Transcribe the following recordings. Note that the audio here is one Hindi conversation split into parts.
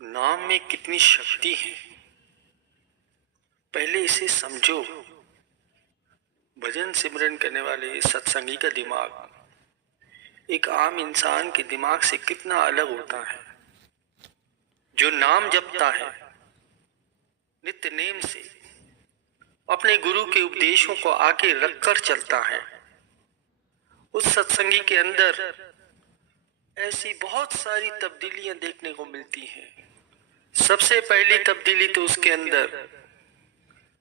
नाम में कितनी शक्ति है, पहले इसे समझो। भजन सिमरन करने वाले सत्संगी का दिमाग एक आम इंसान के दिमाग से कितना अलग होता है। जो नाम जपता है नित्य नेम से, अपने गुरु के उपदेशों को आगे रखकर चलता है, उस सत्संगी के अंदर ऐसी बहुत सारी तब्दीलियां देखने को मिलती हैं। सबसे पहली तब्दीली तो उसके अंदर,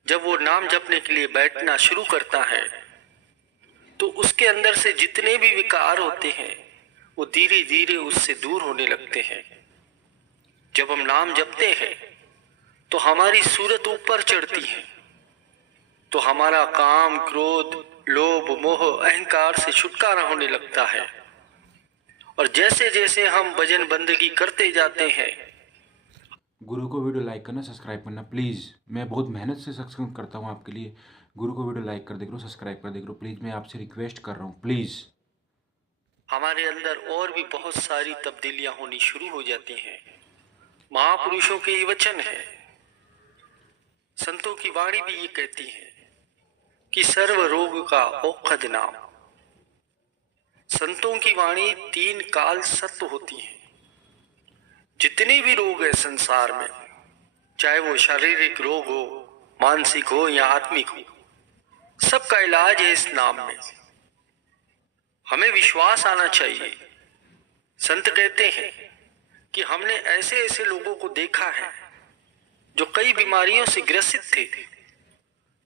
जब वो नाम जपने के लिए बैठना शुरू करता है तो उसके अंदर से जितने भी विकार होते हैं वो धीरे धीरे उससे दूर होने लगते हैं। जब हम नाम जपते हैं तो हमारी सूरत ऊपर चढ़ती है, तो हमारा काम, क्रोध, लोभ, मोह, अहंकार से छुटकारा होने लगता है। और जैसे जैसे हम भजन बंदगी करते जाते हैं, गुरु को वीडियो लाइक करना, सब्सक्राइब करना प्लीज़। मैं बहुत मेहनत से सब्सक्राइब करता हूँ आपके लिए। गुरु को वीडियो लाइक कर दे करो, सब्सक्राइब कर दे करो प्लीज़। मैं आपसे रिक्वेस्ट कर रहा हूँ प्लीज़। हमारे अंदर और भी बहुत सारी तब्दीलियां होनी शुरू हो जाती हैं। महापुरुषों के ये वचन है, संतों की वाणी भी ये कहती है कि सर्व रोग का औषध नाम। संतों की वाणी तीन काल सत्य होती है। जितने भी रोग है संसार में, चाहे वो शारीरिक रोग हो, मानसिक हो या आत्मिक हो, सबका इलाज है इस नाम में। हमें विश्वास आना चाहिए। संत कहते हैं कि हमने ऐसे ऐसे लोगों को देखा है जो कई बीमारियों से ग्रसित थे,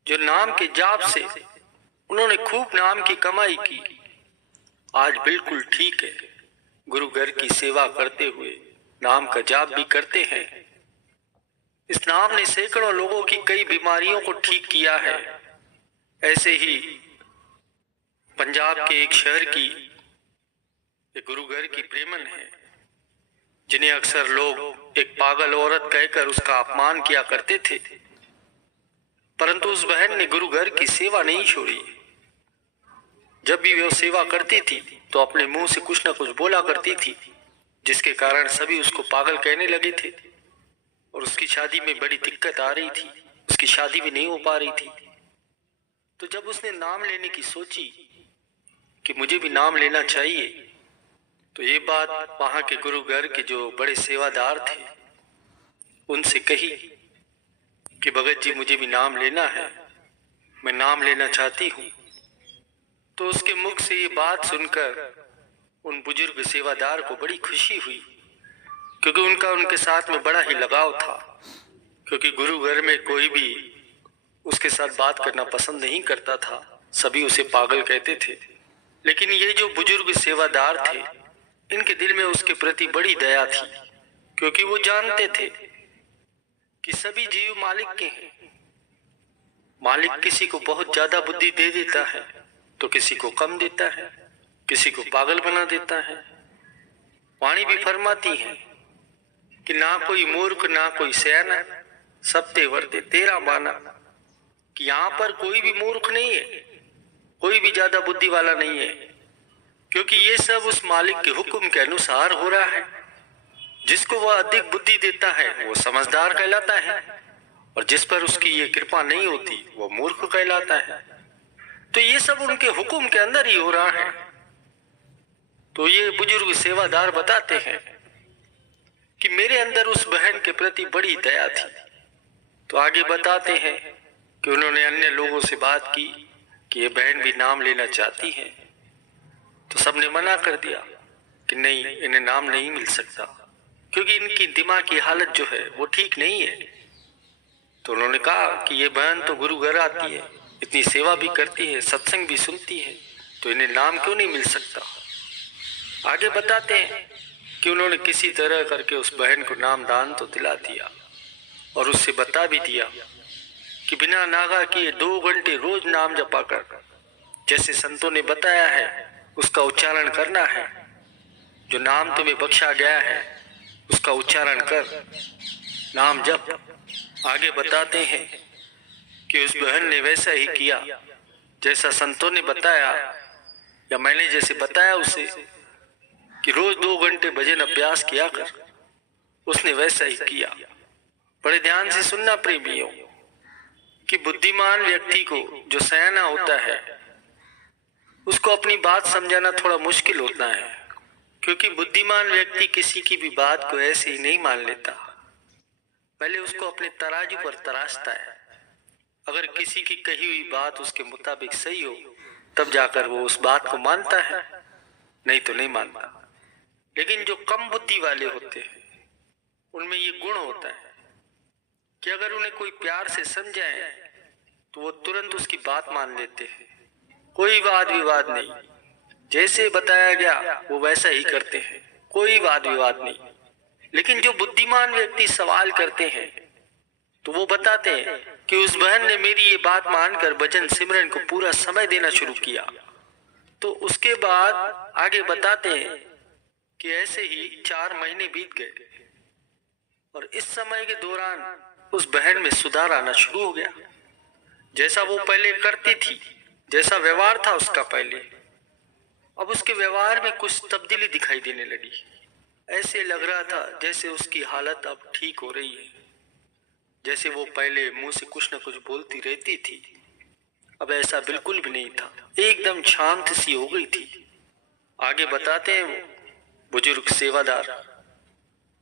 जो नाम के जाप से उन्होंने खूब नाम की कमाई की, आज बिल्कुल ठीक है। गुरु घर की सेवा करते हुए नाम का जाप भी करते हैं। इस नाम ने सैकड़ों लोगों की कई बीमारियों को ठीक किया है। ऐसे ही पंजाब के एक शहर की एक गुरु घर की प्रेमन है, जिन्हें अक्सर लोग एक पागल औरत कहकर उसका अपमान किया करते थे, परंतु उस बहन ने गुरु घर की सेवा नहीं छोड़ी। जब भी वो सेवा करती थी तो अपने मुंह से कुछ न कुछ बोला करती थी, जिसके कारण सभी उसको पागल कहने लगे थे। और उसकी शादी में बड़ी दिक्कत आ रही थी, उसकी शादी भी नहीं हो पा रही थी। तो जब उसने नाम लेने की सोची कि मुझे भी नाम लेना चाहिए, तो ये बात वहां के गुरु घर के जो बड़े सेवादार थे उनसे कही कि भगत जी, मुझे भी नाम लेना है, मैं नाम लेना चाहती हूँ। तो उसके मुख से ये बात सुनकर उन बुजुर्ग सेवादार को बड़ी खुशी हुई, क्योंकि उनका उनके साथ में बड़ा ही लगाव था। क्योंकि गुरु घर में कोई भी उसके साथ बात करना पसंद नहीं करता था, सभी उसे पागल कहते थे। लेकिन ये जो बुजुर्ग सेवादार थे, इनके दिल में उसके प्रति बड़ी दया थी, क्योंकि वो जानते थे कि सभी जीव मालिक के हैं। मालिक किसी को बहुत ज्यादा बुद्धि दे देता है तो किसी को कम देता है, किसी को पागल बना देता है। वाणी भी फरमाती है कि ना कोई मूर्ख ना कोई सयाना, सब ते वर्ते तेरा माना। कि यहाँ पर कोई भी मूर्ख नहीं है, कोई भी ज्यादा बुद्धि वाला नहीं है, क्योंकि ये सब उस मालिक के हुक्म के अनुसार हो रहा है। जिसको वह अधिक बुद्धि देता है वो समझदार कहलाता है, और जिस पर उसकी ये कृपा नहीं होती वो मूर्ख कहलाता है। तो ये सब उनके हुक्म के अंदर ही हो रहा है। तो ये बुजुर्ग सेवादार बताते हैं कि मेरे अंदर उस बहन के प्रति बड़ी दया थी। तो आगे बताते हैं कि उन्होंने अन्य लोगों से बात की कि ये बहन भी नाम लेना चाहती है, तो सबने मना कर दिया कि नहीं, इन्हें नाम नहीं मिल सकता, क्योंकि इनकी दिमाग की हालत जो है वो ठीक नहीं है। तो उन्होंने कहा कि ये बहन तो गुरु घर आती है, इतनी सेवा भी करती है, सत्संग भी सुनती है, तो इन्हें नाम क्यों नहीं मिल सकता। आगे बताते हैं कि उन्होंने किसी तरह करके उस बहन को नाम दान तो दिला दिया, और उससे बता भी दिया कि बिना नागा किए 2 घंटे रोज नाम जपा कर, जैसे संतों ने बताया है उसका उच्चारण करना है। जो नाम तुम्हें बख्शा गया है उसका उच्चारण कर, नाम जप। आगे बताते हैं कि उस बहन ने वैसा ही किया जैसा संतों ने बताया, या मैंने जैसे बताया उसे कि रोज 2 घंटे भजन अभ्यास किया कर। उसने वैसा ही किया। बड़े ध्यान से सुनना प्रेमियों कि बुद्धिमान व्यक्ति को जो सयाना होता है उसको अपनी बात समझाना थोड़ा मुश्किल होता है, क्योंकि बुद्धिमान व्यक्ति किसी की भी बात को ऐसे ही नहीं मान लेता। पहले उसको अपने तराजू पर तराशता है। अगर किसी की कही हुई बात उसके मुताबिक सही हो तब जाकर वो उस बात को मानता है, नहीं तो नहीं मानता। लेकिन जो कम बुद्धि वाले होते हैं उनमें ये गुण होता है कि अगर उन्हें कोई प्यार से समझाए तो वो तुरंत उसकी बात मान लेते हैं। कोई वाद विवाद नहीं, जैसे बताया गया वो वैसा ही करते हैं, कोई वाद विवाद नहीं। लेकिन जो बुद्धिमान व्यक्ति सवाल करते हैं तो वो बताते हैं कि उस बहन ने मेरी ये बात मानकर भजन सिमरन को पूरा समय देना शुरू किया। तो उसके बाद आगे बताते हैं कि ऐसे ही 4 महीने बीत गए और इस समय के दौरान उस बहन में सुधार आना शुरू हो गया। जैसा वो पहले करती थी, जैसा व्यवहार था उसका पहले, अब उसके व्यवहार में कुछ तब्दीली दिखाई देने लगी। ऐसे लग रहा था जैसे उसकी हालत अब ठीक हो रही है। जैसे वो पहले मुंह से कुछ न कुछ बोलती रहती थी, अब ऐसा बिल्कुल भी नहीं था, एकदम शांत सी हो गई थी। आगे बताते हैं वो बुजुर्ग सेवादार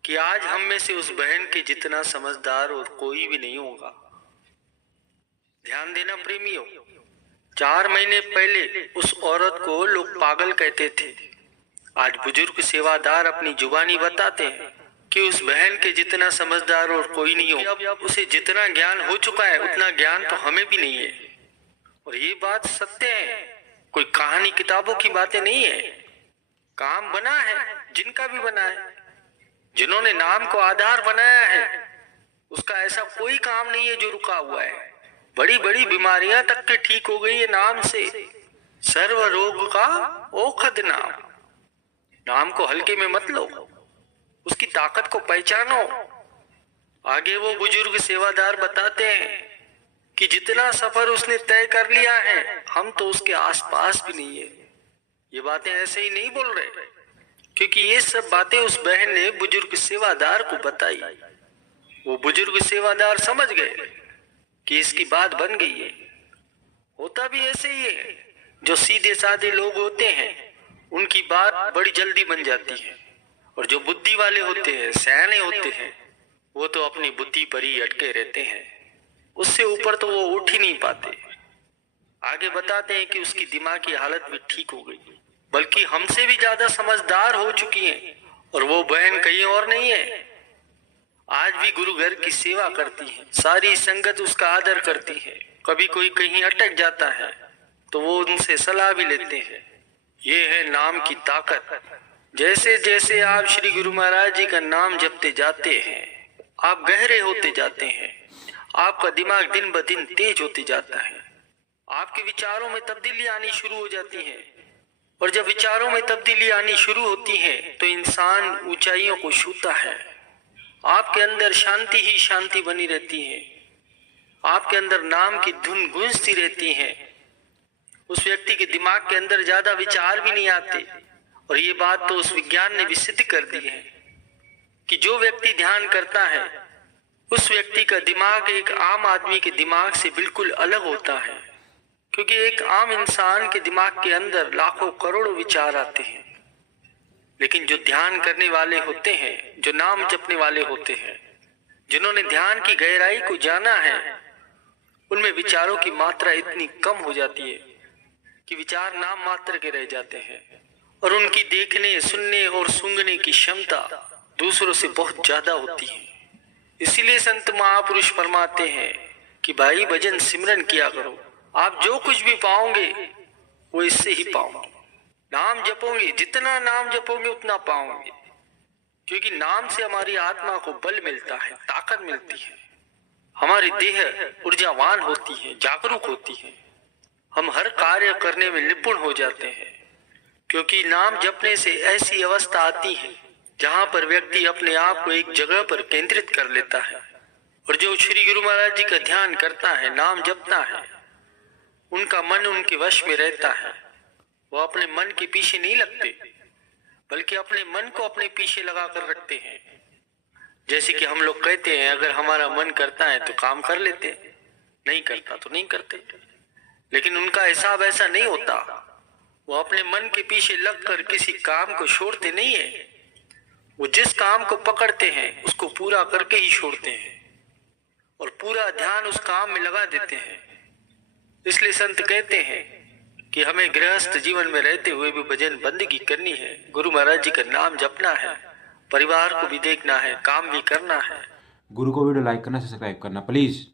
कि आज हम में से उस बहन के जितना समझदार और कोई भी नहीं होगा। ध्यान देना प्रेमियों, 4 महीने पहले उस औरत को लोग पागल कहते थे। आज बुजुर्ग सेवादार अपनी जुबानी बताते हैं कि उस बहन के जितना समझदार और कोई नहीं हो। अब उसे जितना ज्ञान हो चुका है उतना ज्ञान तो हमें भी नहीं है। और ये बात सत्य है, कोई कहानी किताबों की बातें नहीं है। काम बना है, जिनका भी बना है, जिन्होंने नाम को आधार बनाया है, उसका ऐसा कोई काम नहीं है जो रुका हुआ है। बड़ी बड़ी बीमारियां तक के ठीक हो गई है नाम से। सर्व रोग का औषध नाम। नाम को हल्के में मत लो, उसकी ताकत को पहचानो। आगे वो बुजुर्ग सेवादार बताते हैं कि जितना सफर उसने तय कर लिया है हम तो उसके आसपास भी नहीं है। ये बातें ऐसे ही नहीं बोल रहे, क्योंकि ये सब बातें उस बहन ने बुजुर्ग सेवादार को बताई। वो बुजुर्ग सेवादार समझ गए कि इसकी बात बन गई है। होता भी ऐसे ही है, जो सीधे साधे लोग होते हैं उनकी बात बड़ी जल्दी बन जाती है, और जो बुद्धि वाले होते हैं, सयाने होते हैं, वो तो अपनी बुद्धि पर ही अटके रहते हैं, उससे ऊपर तो वो उठ ही नहीं पाते। आगे बताते हैं कि उसकी दिमाग की हालत भी ठीक हो गई, बल्कि हमसे भी ज्यादा समझदार हो चुकी है। और वो बहन कहीं और नहीं है, आज भी गुरु घर की सेवा करती है, सारी संगत उसका आदर करती है। कभी कोई कहीं अटक जाता है तो वो उनसे सलाह भी लेते हैं। ये है नाम की ताकत। जैसे जैसे आप श्री गुरु महाराज जी का नाम जपते जाते हैं आप गहरे होते जाते हैं, आपका दिमाग दिन ब दिन तेज होते जाता है, आपके विचारों में तब्दीली आनी शुरू हो जाती है। और जब विचारों में तब्दीली आनी शुरू होती है तो इंसान ऊंचाइयों को छूता है। आपके अंदर शांति ही शांति बनी रहती है, आपके अंदर नाम की धुन गूंजती रहती है। उस व्यक्ति के दिमाग के अंदर ज्यादा विचार भी नहीं आते। और ये बात तो उस विज्ञान ने भी सिद्ध कर दी है कि जो व्यक्ति ध्यान करता है उस व्यक्ति का दिमाग एक आम आदमी के दिमाग से बिल्कुल अलग होता है, क्योंकि एक आम इंसान के दिमाग के अंदर लाखों करोड़ों विचार आते हैं। लेकिन जो ध्यान करने वाले होते हैं, जो नाम जपने वाले होते हैं, जिन्होंने ध्यान की गहराई को जाना है, उनमें विचारों की मात्रा इतनी कम हो जाती है कि विचार नाम मात्र के रह जाते हैं, और उनकी देखने, सुनने और सूंघने की क्षमता दूसरों से बहुत ज्यादा होती है। इसीलिए संत महापुरुष फरमाते हैं कि भाई भजन सिमरन किया करो, आप जो कुछ भी पाओगे वो इससे ही पाओगे। नाम जपोगे, जितना नाम जपोगे उतना पाओगे, क्योंकि नाम से हमारी आत्मा को बल मिलता है, ताकत मिलती है, हमारी देह ऊर्जावान होती है, जागरूक होती है, हम हर कार्य करने में निपुण हो जाते हैं। क्योंकि नाम जपने से ऐसी अवस्था आती है जहां पर व्यक्ति अपने आप को एक जगह पर केंद्रित कर लेता है। और जो श्री गुरु महाराज जी का ध्यान करता है, नाम जपता है, उनका मन उनके वश में रहता है। वो अपने मन के पीछे नहीं लगते, बल्कि अपने मन को अपने पीछे लगा कर रखते हैं। जैसे कि हम लोग कहते हैं अगर हमारा मन करता है तो काम कर लेते हैं, नहीं करता तो नहीं करते। लेकिन उनका हिसाब ऐसा नहीं होता। वो अपने मन के पीछे लगकर किसी काम को छोड़ते नहीं है। वो जिस काम को पकड़ते हैं उसको पूरा करके ही छोड़ते हैं और पूरा ध्यान उस काम में लगा देते हैं। इसलिए संत कहते हैं कि हमें गृहस्थ जीवन में रहते हुए भी भजन बंदगी करनी है, गुरु महाराज जी का नाम जपना है, परिवार को भी देखना है, काम भी करना है। गुरु को वीडियो लाइक करना, सब्सक्राइब करना प्लीज़।